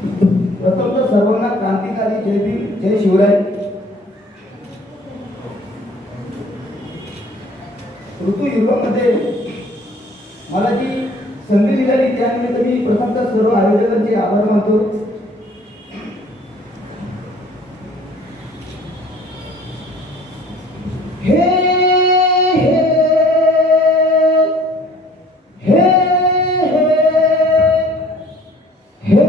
प्रथम तर सर्वांना क्रांतिकारी जय भीम जय शिवराय. ऋतुयुगामध्ये मला जी संधी मिळाली त्यानिमित्त मी प्रथमतः सर्व आयोजकांचे आभार मानतो. हे हे हे हे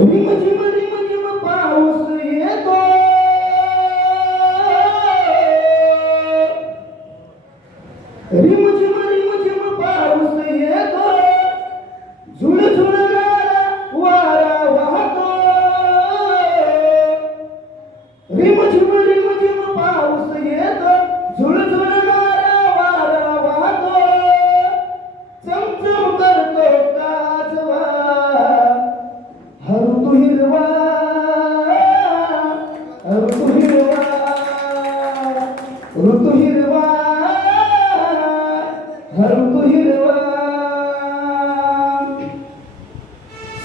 रिम झिम पाऊस येतो. रिम झिम पाऊस येतो. झुळझुळणारा वारा वाहतो. रिम झिम पाऊस येतो. झुळझुळणारा वारा वाहतो. चमचम करतो काजवा. ऋतू हिरवा ऋतू हिरवा ऋतू हिरवा ऋतू हिरवा.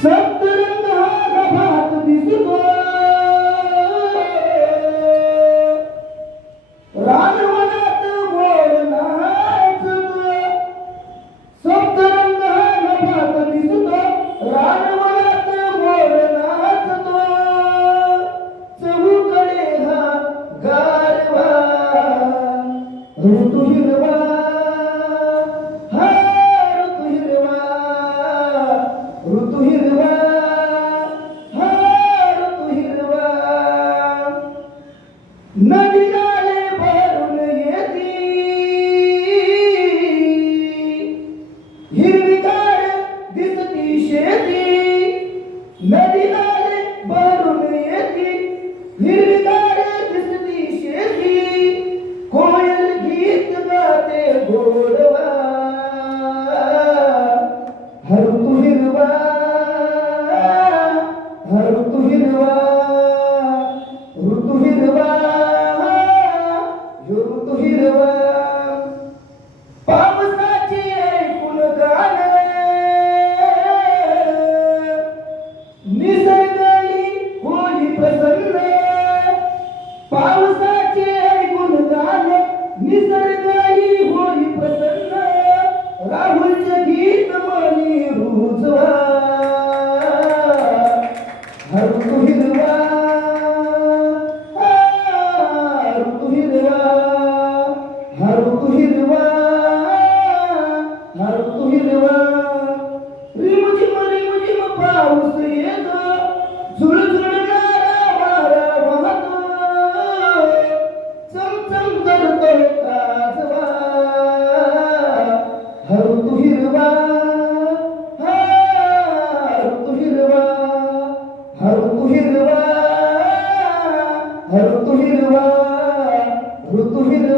सप्तरंग नभात दिसतो. रानवनात मोर नाचतो. सप्तरंग नभात दिसतो. रानवनात मोर नाचतो. चहूकडे हा गारवा. ऋतू हिरवा हा ऋतू हिरवा. ऋतू हिरवा हा ऋतू हिरवा. नदी नाले भरून येती. हिरवीगार दिसती शेती. नदी नाले भरून येती. हिरवीगार दिसती शेती. कोयल गीत गाते गोडवा. ऋतू हिरवा ऋतू हिरवा. ऋतू हिरवा ऋतू हिरवा. पावसाचे ऐकून गाणं. निसर्गाई होई प्रसन्न. पावसाचे ऐकून गाणं. निसर्गाई होई प्रसन्न. राहुलचे गीत मनी रुजवा. ऋतू हिरवा ऋतू हिरवा. ऋतू हिरवा ऋतू हिरवा. रिम झिम पाऊस येतो. झुळझुळणारा वारा वाहतो. चमचम करतो काजवा. ऋतू हिरवा ऋतू हिरवा. ऋतू हिरवा ऋतू हिरवा. ऋतू हिरवा.